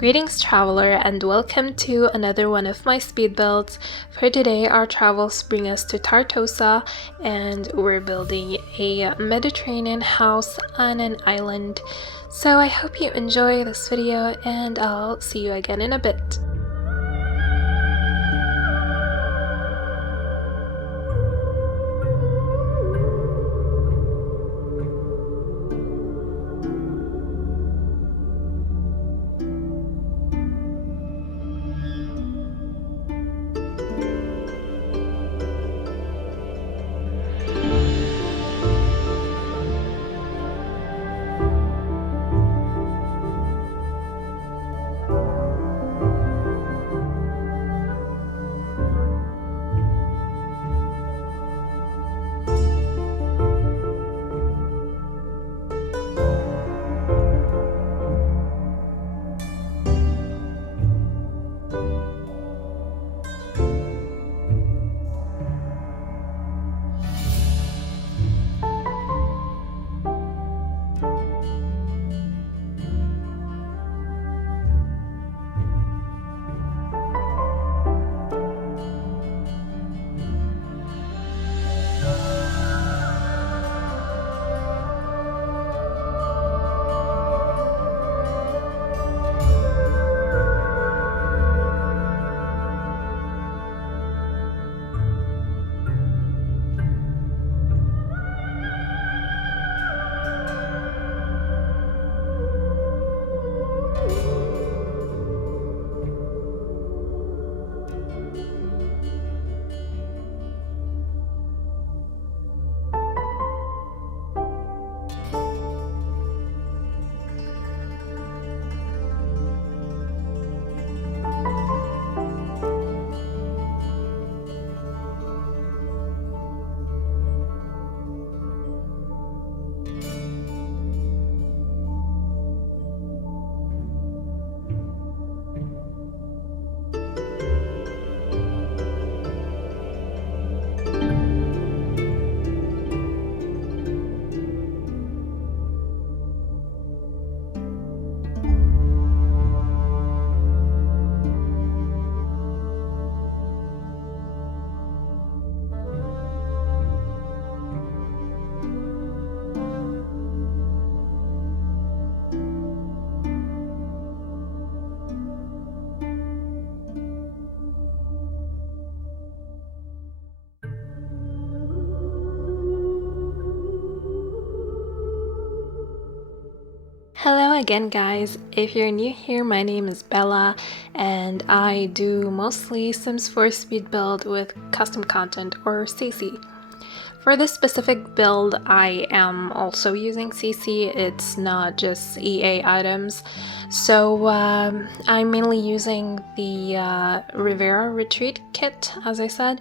Greetings traveler, and welcome to another one of my speed builds. For today our travels bring us to Tartosa and we're building a Mediterranean house on an island. So I hope you enjoy this video and I'll see you again in a bit. Hello again guys, if you're new here my name is Bella and I do mostly Sims 4 speed build with custom content or CC. For this specific build I am also using CC, it's not just EA items. So I'm mainly using the Rivera Retreat kit as I said.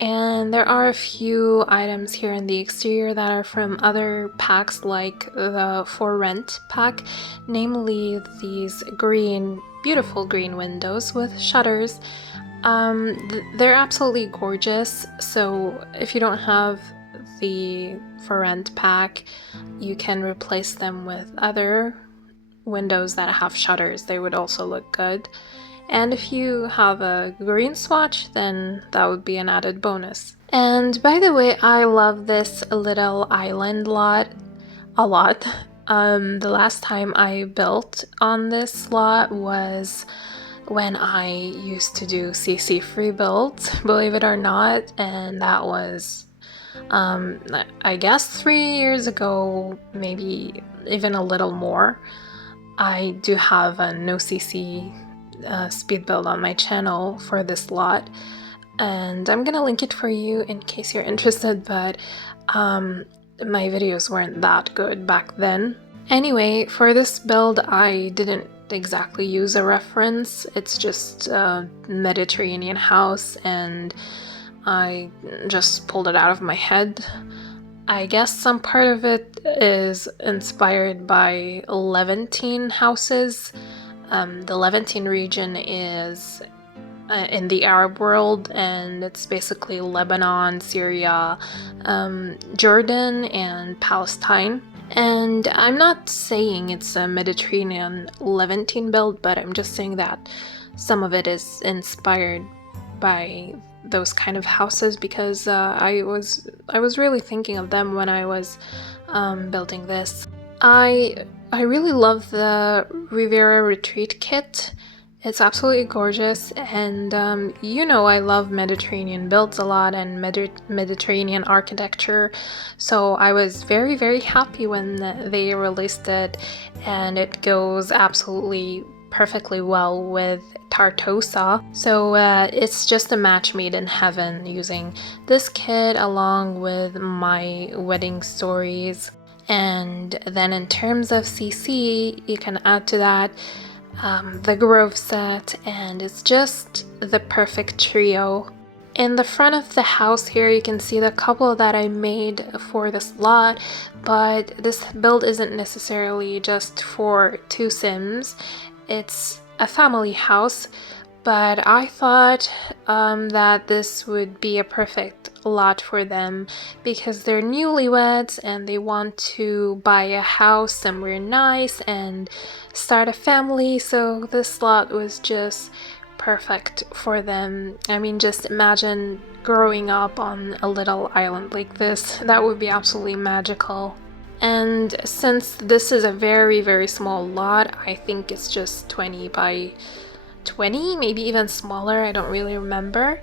And there are a few items here in the exterior that are from other packs like the For Rent pack, namely these beautiful green windows with shutters. They're absolutely gorgeous, so if you don't have the For Rent pack, you can replace them with other windows that have shutters. They would also look good. And if you have a green swatch, then that would be an added bonus. And by the way, I love this little island lot a lot. The last time I built on this lot was when I used to do CC free builds, believe it or not, and that was I guess 3 years ago, maybe even a little more. I do have a no CC speed build on my channel for this lot and I'm gonna link it for you in case you're interested, but my videos weren't that good back then. Anyway, for this build I didn't exactly use a reference, it's just a Mediterranean house and I just pulled it out of my head. I guess some part of it is inspired by Levantine houses. The Levantine region is in the Arab world, and it's basically Lebanon, Syria, Jordan, and Palestine. And I'm not saying it's a Mediterranean Levantine build, but I'm just saying that some of it is inspired by those kind of houses, because I was really thinking of them when I was building this. I really love the Riviera Retreat kit. It's absolutely gorgeous, and I love Mediterranean builds a lot and Mediterranean architecture, so I was very, very happy when they released it, and it goes absolutely perfectly well with Tartosa. So it's just a match made in heaven using this kit along with my wedding stories. And then in terms of CC, you can add to that the Grove set, and it's just the perfect trio. In the front of the house here, you can see the couple that I made for this lot, but this build isn't necessarily just for two Sims. It's a family house, but I thought that this would be a perfect lot for them because they're newlyweds and they want to buy a house somewhere nice and start a family, so this lot was just perfect for them. I mean, just imagine growing up on a little island like this. That would be absolutely magical. And since this is a very, very small lot, I think it's just 20 by 20, maybe even smaller, I don't really remember.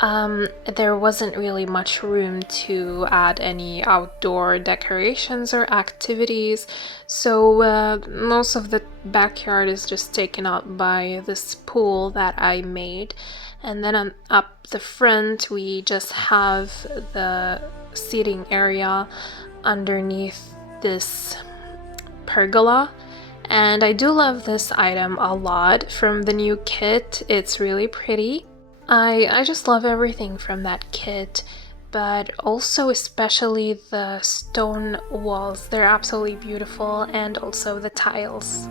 There wasn't really much room to add any outdoor decorations or activities, so most of the backyard is just taken up by this pool that I made. And then up the front, we just have the seating area underneath this pergola. And I do love this item a lot from the new kit. It's really pretty. I just love everything from that kit, but also especially the stone walls. They're absolutely beautiful, and also the tiles.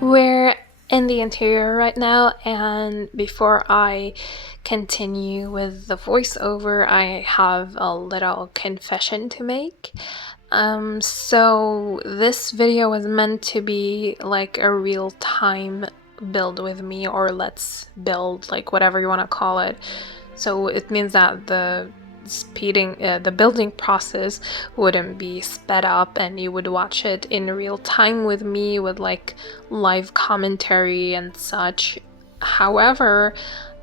We're in the interior right now, and before I continue with the voiceover, I have a little confession to make. So this video was meant to be like a real-time build with me, or let's build, like whatever you want to call it. So it means that the building process wouldn't be sped up, and you would watch it in real time with me with like live commentary and such. However,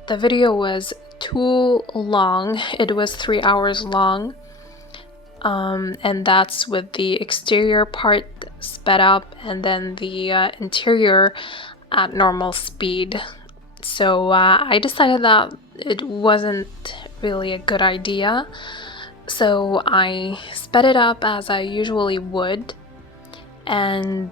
the video was too long. It was 3 hours long, and that's with the exterior part sped up and then the interior at normal speed. So I decided that it wasn't really a good idea, so I sped it up as I usually would, and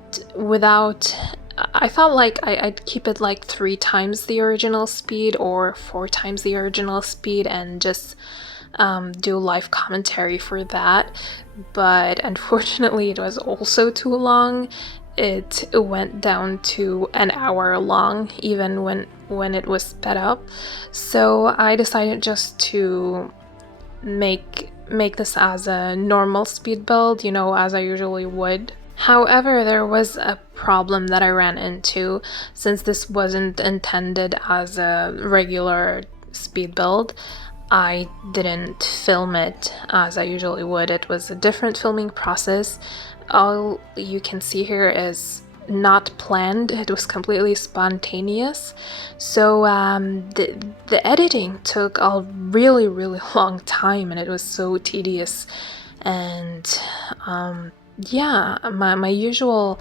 I felt like I'd keep it like 3 times the original speed or 4 times the original speed and just do live commentary for that, but unfortunately it was also too long. It went down to an hour long, even when it was sped up. So I decided just to make this as a normal speed build, you know, as I usually would. However, there was a problem that I ran into since this wasn't intended as a regular speed build. I didn't film it as I usually would. It was a different filming process. All you can see here is not planned. It was completely spontaneous. So the editing took a really long time, and it was so tedious. And yeah, my usual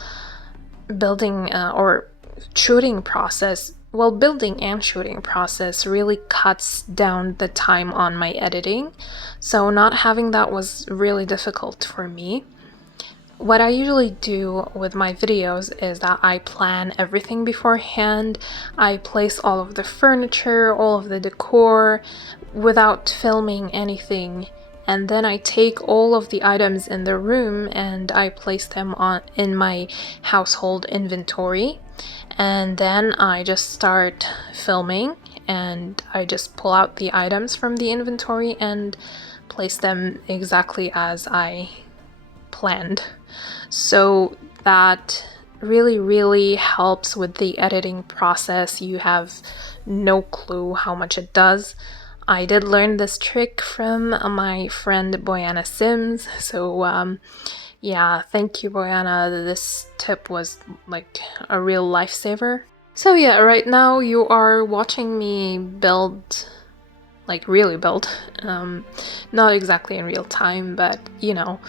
building or shooting process, well, building and shooting process really cuts down the time on my editing, so not having that was really difficult for me. What I usually do with my videos is that I plan everything beforehand. I place all of the furniture, all of the decor without filming anything, and then I take all of the items in the room and I place them in my household inventory, and then I just start filming and I just pull out the items from the inventory and place them exactly as I planned. So that really helps with the editing process. You have no clue how much it does. I did learn this trick from my friend Boyana Sims, so yeah, thank you, Boyana. This tip was like a real lifesaver. So yeah, right now you are watching me build, like really build, not exactly in real time, but you know,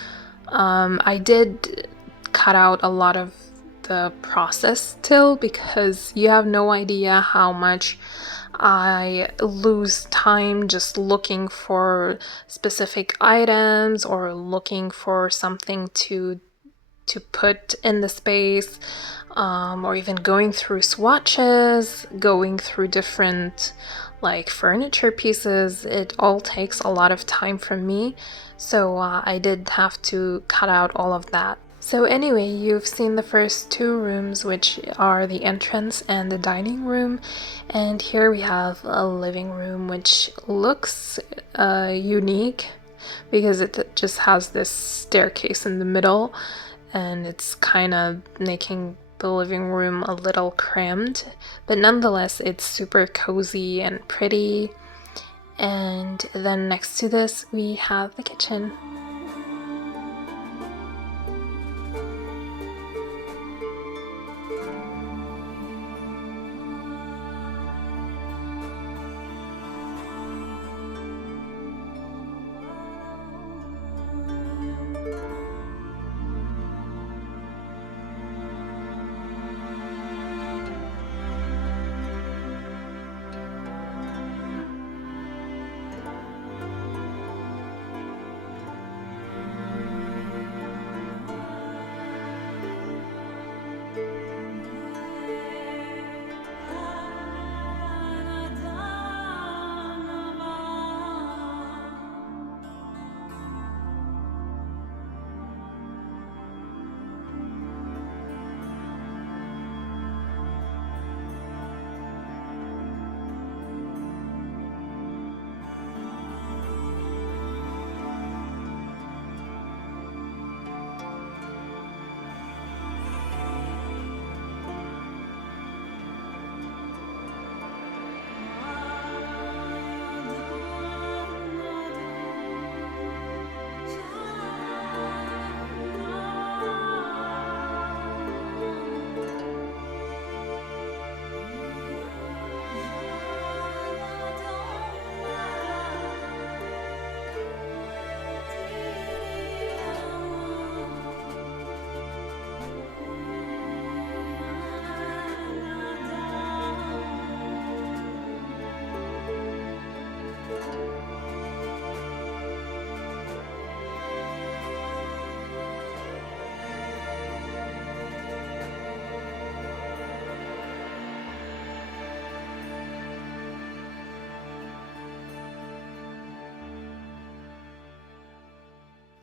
I did cut out a lot of the process still because you have no idea how much I lose time just looking for specific items or looking for something to put in the space, or even going through swatches, going through different like furniture pieces. It all takes a lot of time from me, so I did have to cut out all of that. So anyway, you've seen the first two rooms, which are the entrance and the dining room, and here we have a living room which looks unique because it just has this staircase in the middle, and it's kind of making the living room a little cramped, but nonetheless it's super cozy and pretty. And then next to this we have the kitchen.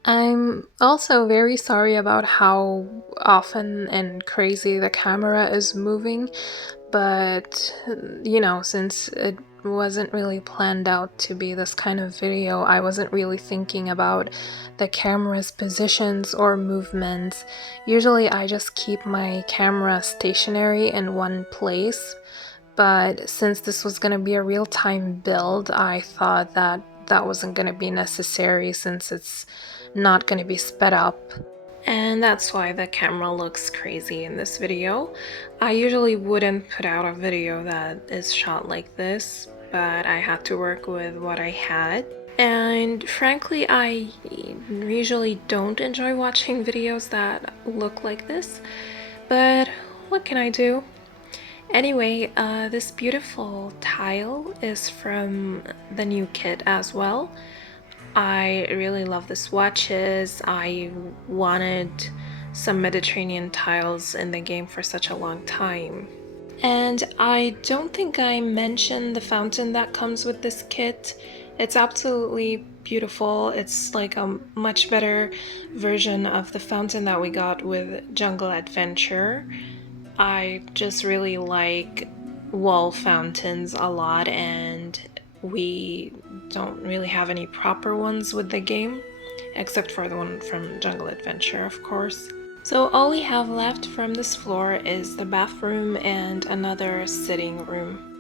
I'm also very sorry about how often and crazy the camera is moving, but since it wasn't really planned out to be this kind of video, I wasn't really thinking about the camera's positions or movements. Usually I just keep my camera stationary in one place, but since this was going to be a real-time build, I thought that that wasn't going to be necessary since it's not going to be sped up. And that's why the camera looks crazy in this video. I usually wouldn't put out a video that is shot like this, but I had to work with what I had. And frankly, I usually don't enjoy watching videos that look like this, but what can I do? Anyway, this beautiful tile is from the new kit as well. I really love the swatches. I wanted some Mediterranean tiles in the game for such a long time. And I don't think I mentioned the fountain that comes with this kit. It's absolutely beautiful. It's like a much better version of the fountain that we got with Jungle Adventure. I just really like wall fountains a lot, and we don't really have any proper ones with the game, except for the one from Jungle Adventure, of course. So all we have left from this floor is the bathroom and another sitting room.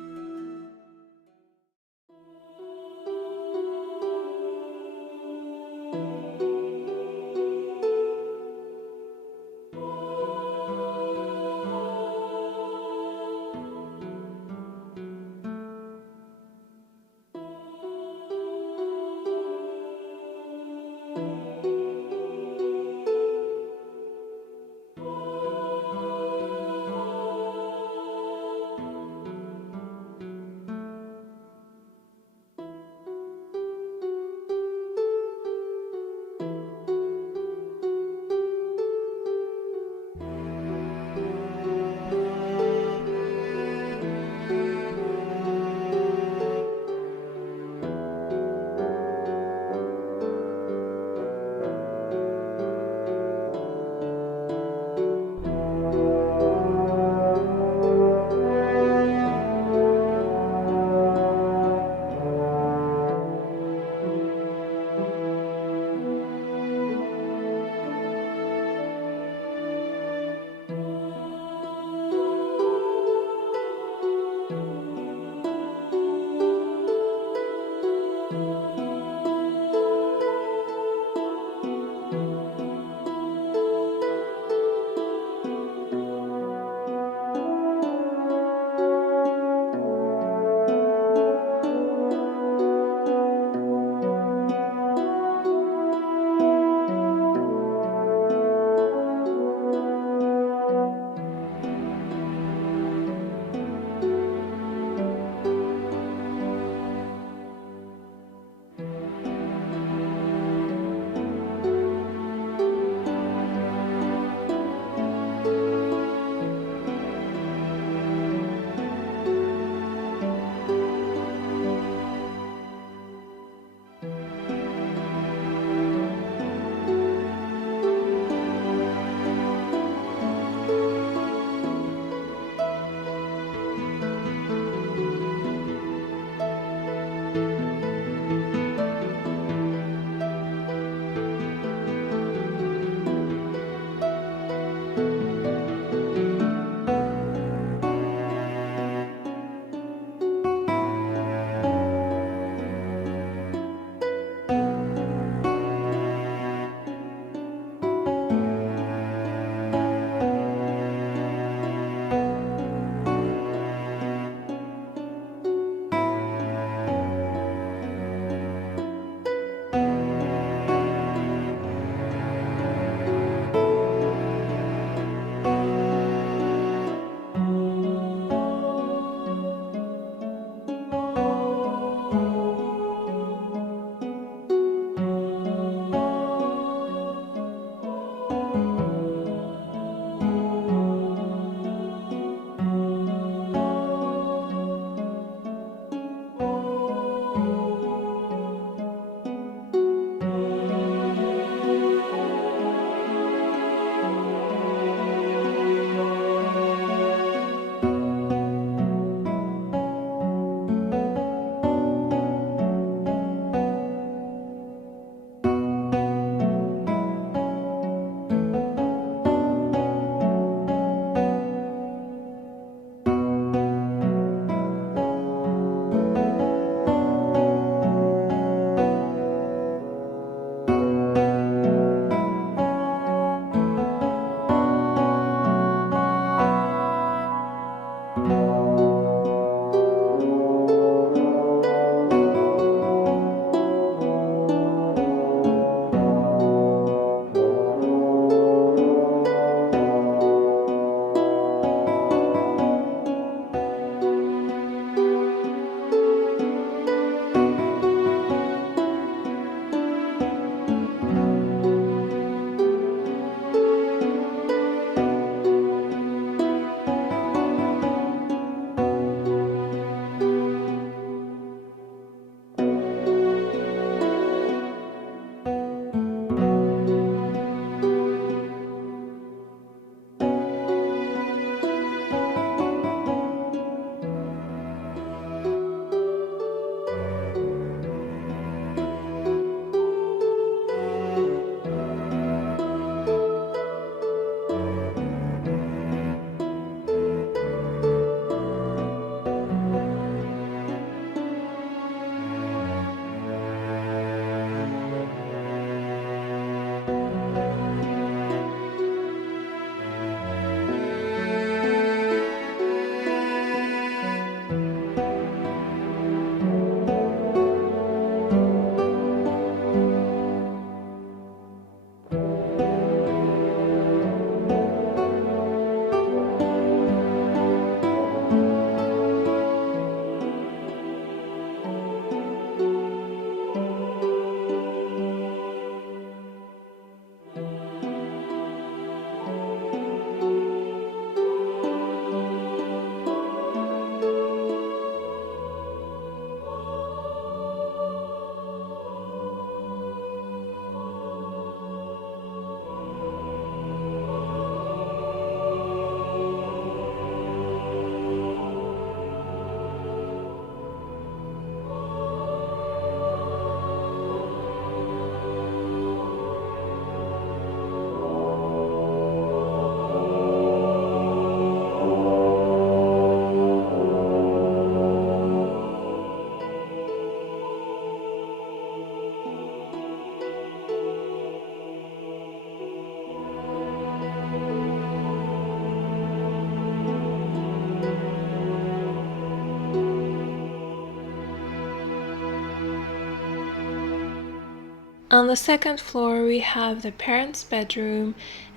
On the second floor, we have the parents' bedroom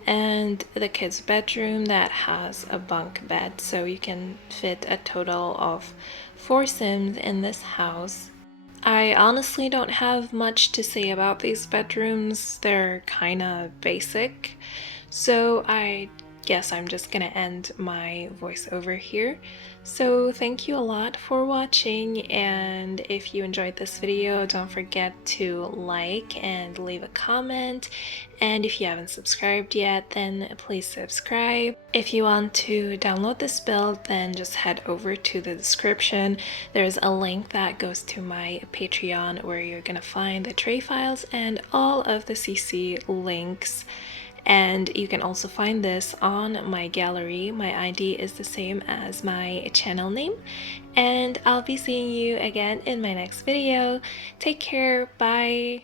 and the kids' bedroom that has a bunk bed, so you can fit a total of 4 Sims in this house. I honestly don't have much to say about these bedrooms. They're kinda basic. So I guess I'm just gonna end my voiceover here. So thank you a lot for watching, and if you enjoyed this video, don't forget to like and leave a comment. And if you haven't subscribed yet, then please subscribe. If you want to download this build, then just head over to the description. There's a link that goes to my Patreon where you're gonna find the tray files and all of the CC links. And you can also find this on my gallery. My ID is the same as my channel name. And I'll be seeing you again in my next video. Take care, bye!